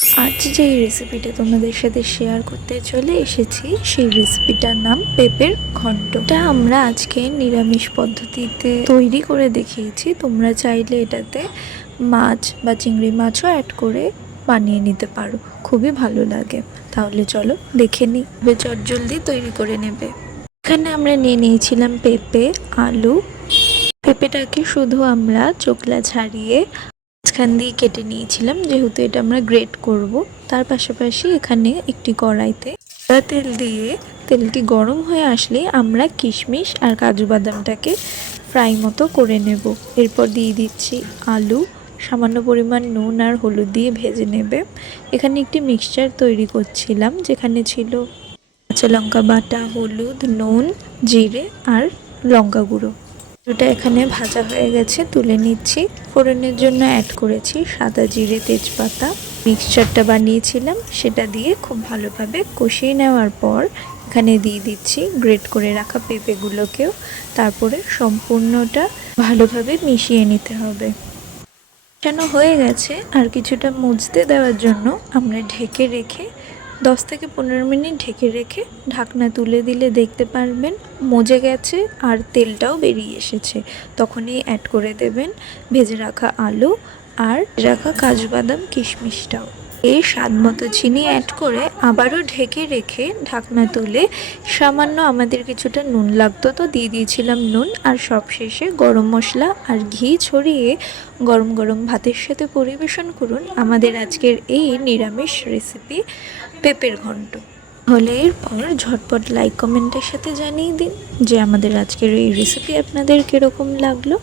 আজ যেই রেসিপিটা তোমাদের সাথে শেয়ার করতে চলে এসেছি সেই রেসিপিটার নাম পেঁপের ঘন্ট। এটা আমরা আজকে নিরামিষ পদ্ধতিতে তৈরি করে দেখিয়েছি। তোমরা চাইলে এটাতে মাছ বা চিংড়ি মাছও অ্যাড করে বানিয়ে নিতে পারো, খুবই ভালো লাগে। তাহলে চলো দেখে নিই চটজলদি তৈরি করে নেবে। এখানে আমরা নিয়ে নিয়েছিলাম পেঁপে, আলু। পেঁপেটাকে শুধু আমরা চোকলা ছাড়িয়ে মাঝখান দিয়ে কেটে নিয়েছিলাম, যেহেতু এটা আমরা গ্রেট করব। তার পাশাপাশি এখানে একটি কড়াইতে তেল দিয়ে তেলটি গরম হয়ে আসলে আমরা কিশমিশ আর কাজু বাদামটাকে ফ্রাই মতো করে নেব। এরপর দিয়ে দিচ্ছি আলু, সামান্য পরিমাণ নুন আর হলুদ দিয়ে ভেজে নেবে। এখানে একটি মিক্সচার তৈরি করছিলাম, যেখানে ছিল কাঁচা লঙ্কা বাটা, হলুদ, নুন, জিরে আর লঙ্কা গুঁড়ো। ওটা এখানে ভাজা হয়ে গেছে, তুলে নিচ্ছি। ফোড়নের জন্য অ্যাড করেছি সাদা জিরে, তেজপাতা। মিক্সচারটা বানিয়েছিলাম সেটা দিয়ে খুব ভালোভাবে কষিয়ে নেওয়ার পর এখানে দিয়ে দিচ্ছি গ্রেট করে রাখা পেঁপেগুলোকেও। তারপরে সম্পূর্ণটা ভালোভাবে মিশিয়ে নিতে হবে। মেশানো হয়ে গেছে, আর কিছুটা মুছতে দেওয়ার জন্য আমরা ঢেকে রেখে 10 থেকে 15 মিনিট ঢেকে রেখে ঢাকনা তুলে দিলে দেখতে পারবেন মজে গেছে আর তেলটাও বেরিয়ে এসেছে। তখনই অ্যাড করে দেবেন ভেজে রাখা আলু আর রাখা কাজু বাদাম, কিশমিশটাও। এই স্বাদ মতো চিনি অ্যাড করে আবারও ঢেকে রেখে ঢাকনা তুলে সামান্য আমাদের কিছুটা নুন লাগতো তো দিয়ে দিয়েছিলাম নুন, আর সবশেষে গরম মশলা আর ঘি ছড়িয়ে গরম গরম ভাতের সাথে পরিবেশন করুন আমাদের আজকের এই নিরামিষ রেসিপি পেঁপের ঘন্ট। হলে এরপর ঝটপট লাইক কমেন্টের সাথে জানিয়ে দিন যে আমাদের আজকের এই রেসিপি আপনাদের কীরকম লাগলো।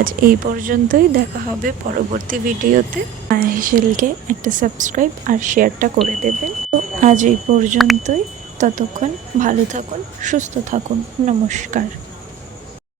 আজ এই পর্যন্তই, দেখা হবে পরবর্তী ভিডিওতে। হেসেলকে একটা সাবস্ক্রাইব আর শেয়ারটা করে দেবেন। তো আজ এই পর্যন্তই, ততক্ষণ ভালো থাকুন, সুস্থ থাকুন, নমস্কার।